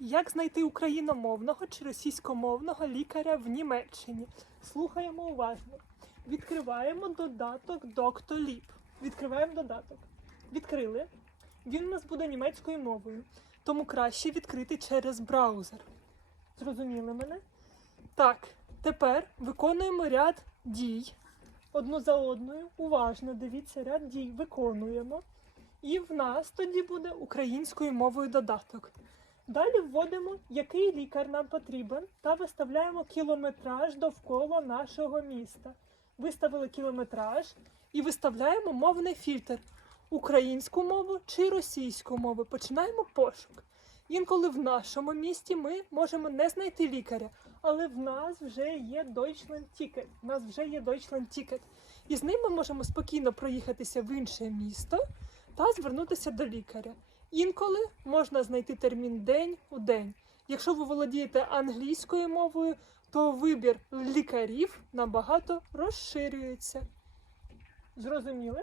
Як знайти україномовного чи російськомовного лікаря в Німеччині? Слухаємо уважно. Відкриваємо додаток Doctolib. Відкриваємо додаток. Відкрили. Він у нас буде німецькою мовою, тому краще відкрити через браузер. Зрозуміли мене? Так, тепер виконуємо ряд дій. Одну за одною. Уважно дивіться, ряд дій виконуємо. І в нас тоді буде українською мовою додаток. Далі вводимо, який лікар нам потрібен, та виставляємо кілометраж довкола нашого міста. Виставили кілометраж і виставляємо мовний фільтр українську мову чи російську мову. Починаємо пошук. Інколи в нашому місті ми можемо не знайти лікаря, але в нас вже є Deutschland Ticket. В нас вже є Deutschland Ticket. І з ним ми можемо спокійно проїхатися в інше місто та звернутися до лікаря. Інколи можна знайти термін день у день. Якщо ви володієте англійською мовою, то вибір лікарів набагато розширюється. Зрозуміли?